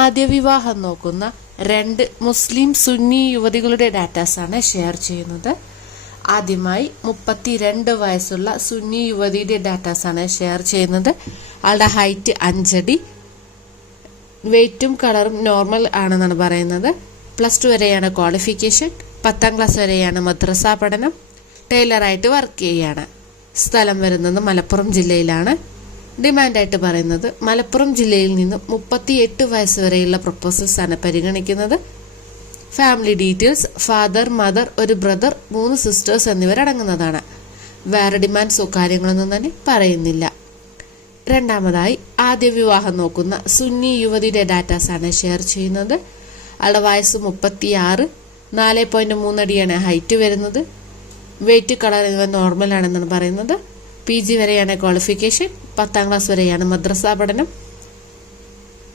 ആദ്യ വിവാഹം നോക്കുന്ന രണ്ട് മുസ്ലിം സുന്നി യുവതികളുടെ ഡാറ്റാസ് ആണ് ഷെയർ ചെയ്യുന്നത്. ആദ്യമായി മുപ്പത്തിരണ്ട് വയസ്സുള്ള സുന്നി യുവതിയുടെ ഡാറ്റാസ് ആണ് ഷെയർ ചെയ്യുന്നത്. ആളുടെ ഹൈറ്റ് അഞ്ചടി വെയ്റ്റും കളറും നോർമൽ ആണെന്നാണ് പറയുന്നത്. പ്ലസ് ടു വരെയാണ് ക്വാളിഫിക്കേഷൻ. പത്താം ക്ലാസ് വരെയാണ് മദ്രസ പഠനം. ടൈലറായിട്ട് വർക്ക് ചെയ്യുകയാണ് സ്ഥലം വരുന്നത് മലപ്പുറം ജില്ലയിലാണ്. ഡിമാൻഡായിട്ട് പറയുന്നത് മലപ്പുറം ജില്ലയിൽ നിന്നും മുപ്പത്തി എട്ട് വയസ്സ് വരെയുള്ള പ്രപ്പോസൽസാണ് പരിഗണിക്കുന്നത്. ഫാമിലി ഡീറ്റെയിൽസ് ഫാദർ മദർ ഒരു ബ്രദർ മൂന്ന് സിസ്റ്റേഴ്സ് എന്നിവരടങ്ങുന്നതാണ് വേറെ ഡിമാൻഡ്സോ കാര്യങ്ങളൊന്നും തന്നെ പറയുന്നില്ല. രണ്ടാമതായി ആദ്യ വിവാഹം നോക്കുന്ന സുന്നി യുവതിയുടെ ഡാറ്റാസാണ് ഷെയർ ചെയ്യുന്നത്. ആളുടെ വയസ്സ് മുപ്പത്തിയാറ് നാല് പോയിന്റ് മൂന്നടിയാണ് ഹൈറ്റ് വരുന്നത്. വെയിറ്റ് കളർ എന്നിവ നോർമൽ ആണെന്നാണ് പറയുന്നത്. പി ജി വരെയാണ് ക്വാളിഫിക്കേഷൻ പത്താം ക്ലാസ് വരെയാണ് മദ്രസ പഠനം.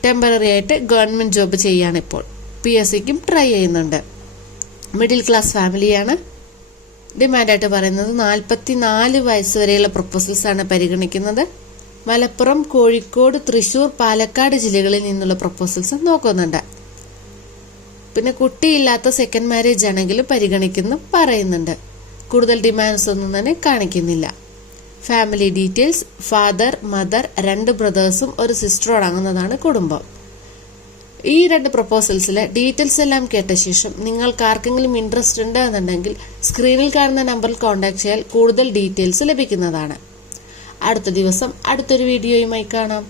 ടെമ്പററി ആയിട്ട് ഗവൺമെന്റ് ജോബ് ചെയ്യാണ് ഇപ്പോൾ. പി എസ് സിക്കും ട്രൈ ചെയ്യുന്നുണ്ട്. മിഡിൽ ക്ലാസ് ഫാമിലിയാണ് ഡിമാൻഡായിട്ട് പറയുന്നത് നാൽപ്പത്തി നാല് വയസ്സ് വരെയുള്ള പ്രൊപ്പോസൽസാണ് പരിഗണിക്കുന്നത്. മലപ്പുറം കോഴിക്കോട് തൃശൂർ പാലക്കാട് ജില്ലകളിൽ നിന്നുള്ള പ്രപ്പോസൽസ് നോക്കുന്നുണ്ട്. പിന്നെ കുട്ടിയില്ലാത്ത സെക്കൻഡ് മാരേജ് ആണെങ്കിലും പരിഗണിക്കുന്നു പറയുന്നുണ്ട്. കൂടുതൽ ഡിമാൻഡ്സ് ഒന്നും തന്നെ കാണിക്കുന്നില്ല. ഫാമിലി ഡീറ്റെയിൽസ് ഫാദർ മദർ രണ്ട് ബ്രദേഴ്സും ഒരു സിസ്റ്ററും അടങ്ങുന്നതാണ് കുടുംബം. ഈ രണ്ട് പ്രപ്പോസൽസിലെ ഡീറ്റെയിൽസ് എല്ലാം കേട്ട ശേഷം നിങ്ങൾക്ക് ആർക്കെങ്കിലും ഇൻട്രസ്റ്റ് ഉണ്ട് എന്നുണ്ടെങ്കിൽ സ്ക്രീനിൽ കാണുന്ന നമ്പറിൽ കോൺടാക്ട് ചെയ്യാൻ കൂടുതൽ ഡീറ്റെയിൽസ് ലഭിക്കുന്നതാണ്. അടുത്ത ദിവസം അടുത്തൊരു വീഡിയോയുമായി കാണാം.